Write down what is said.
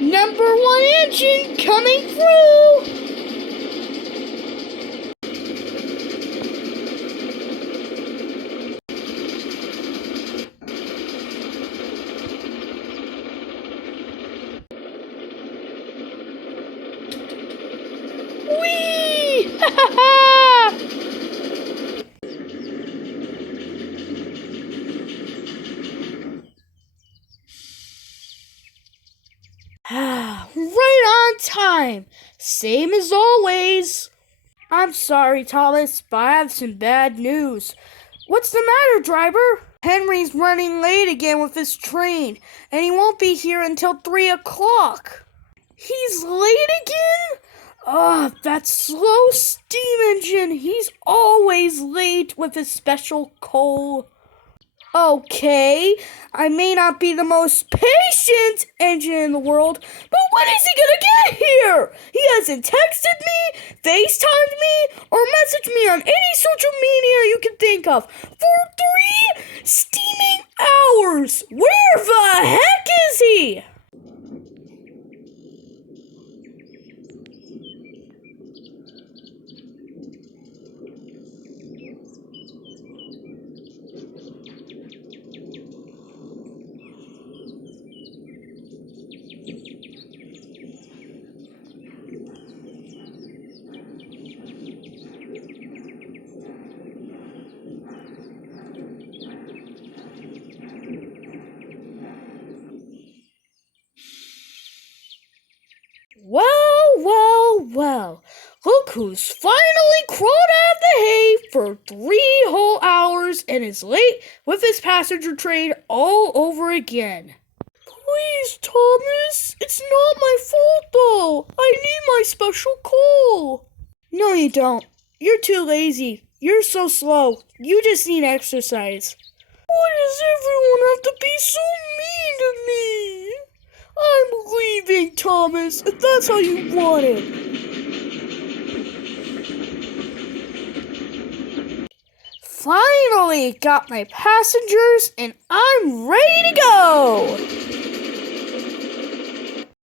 Number one engine coming through! Whee! Ha ha ha! Right on time! Same as always! I'm sorry, Thomas, but I have some bad news. What's the matter, driver? Henry's running late again with his train, and he won't be here until 3 o'clock. He's late again? Ugh, that slow steam engine. He's always late with his special coal. Okay, I may not be the most patient engine in the world, but when is he gonna get here? He hasn't texted me, FaceTimed me, or messaged me on any social media you can think of for 3 steaming hours. Where the heck is he? Well. Look who's finally crawled out of the hay for 3 whole hours and is late with his passenger train all over again. Please, Thomas, it's not my fault though. I need my special coal. No, you don't. You're too lazy. You're so slow. You just need exercise. Why does everyone have to be so mean to me? I'm leaving, Thomas, if that's how you want it. Finally got my passengers and I'm ready to go!